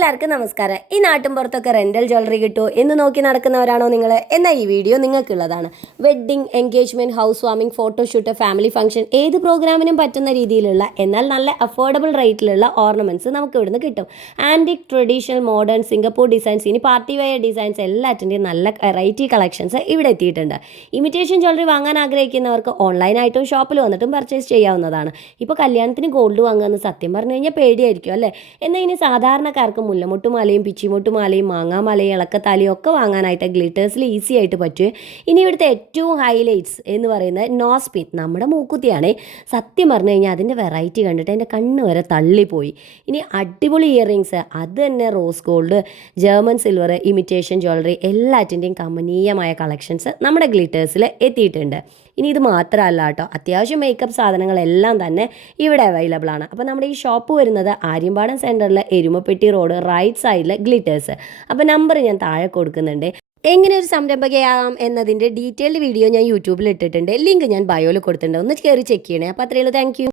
എല്ലാവർക്കും നമസ്കാരം. ഈ നാട്ടിൻപുറത്തൊക്കെ റെൻ്റൽ ജ്വല്ലറി കിട്ടുമോ എന്ന് നോക്കി നടക്കുന്നവരാണോ നിങ്ങൾ? എന്നാൽ ഈ വീഡിയോ നിങ്ങൾക്കുള്ളതാണ്. Wedding, engagement, house warming, photoshoot, family function ഏത് പ്രോഗ്രാമിനും പറ്റുന്ന രീതിയിലുള്ള എന്നാൽ നല്ല അഫോർഡബിൾ റേറ്റിലുള്ള ഓർണമെൻറ്റ്സ് നമുക്ക് ഇവിടുന്ന് കിട്ടും. Antique, traditional, modern, Singapore designs, ഇനി പാർട്ടി വെയർ ഡിസൈൻസ് എല്ലാറ്റിൻ്റെയും നല്ല വെറൈറ്റി കളക്ഷൻസ് ഇവിടെ എത്തിയിട്ടുണ്ട്. ഇമിറ്റേഷൻ ജ്വല്ലറി വാങ്ങാൻ ആഗ്രഹിക്കുന്നവർക്ക് ഓൺലൈനായിട്ടും ഷോപ്പിൽ വന്നിട്ടും പർച്ചേസ് ചെയ്യാവുന്നതാണ്. ഇപ്പോൾ കല്യാണത്തിന് ഗോൾഡ് വാങ്ങുമെന്ന് സത്യം പറഞ്ഞു കഴിഞ്ഞാൽ പേടിയായിരിക്കും അല്ലേ? എന്നാൽ ഇനി സാധാരണക്കാർക്ക് മുല്ലമുട്ടുമാലയും, പിച്ചിമുട്ടുമാലയും, മാങ്ങാമാലയും, ഇളക്കത്താലിയും ഒക്കെ വാങ്ങാനായിട്ട് ഗ്ലിറ്റേഴ്സിൽ ഈസി ആയിട്ട് പറ്റും. ഇനി ഇവിടുത്തെ ഏറ്റവും ഹൈലൈറ്റ്സ് എന്ന് പറയുന്നത് നോസ് പിൻ, നമ്മുടെ മൂക്കുത്തിയാണ്. സത്യം പറഞ്ഞു കഴിഞ്ഞാൽ അതിൻ്റെ വെറൈറ്റി കണ്ടിട്ട് എൻ്റെ കണ്ണ് വരെ തള്ളിപ്പോയി. ഇനി അടിപൊളി ഇയറിങ്സ്, അത് തന്നെ rose gold, German silver, imitation jewellery എല്ലാറ്റിൻ്റെയും കമനീയമായ കളക്ഷൻസ് നമ്മുടെ ഗ്ലിറ്റേഴ്സിൽ എത്തിയിട്ടുണ്ട്. ഇനി ഇത് മാത്രമല്ല കേട്ടോ, അത്യാവശ്യം മേക്കപ്പ് സാധനങ്ങളെല്ലാം തന്നെ ഇവിടെ അവൈലബിൾ ആണ്. അപ്പോൾ നമ്മുടെ ഈ ഷോപ്പ് വരുന്നത് ആര്യമ്പാടം സെൻറ്ററിൽ എരുമപ്പെട്ടി റോഡ് റൈറ്റ് സൈഡിൽ ഗ്ലിറ്റേഴ്സ്. അപ്പോൾ നമ്പർ ഞാൻ താഴെ കൊടുക്കുന്നുണ്ട്. എങ്ങനെ ഒരു സംരംഭകയാകാം എന്നതിൻ്റെ ഡീറ്റെയിൽഡ് വീഡിയോ ഞാൻ യൂട്യൂബിൽ ഇട്ടിട്ടുണ്ട്. ലിങ്ക് ഞാൻ ബയോയിൽ കൊടുത്തിട്ടുണ്ട്. ഒന്ന് കയറി ചെക്ക് ചെയ്യണേ. അപ്പോൾ അത്രയേ ഉള്ളൂ. Thank you.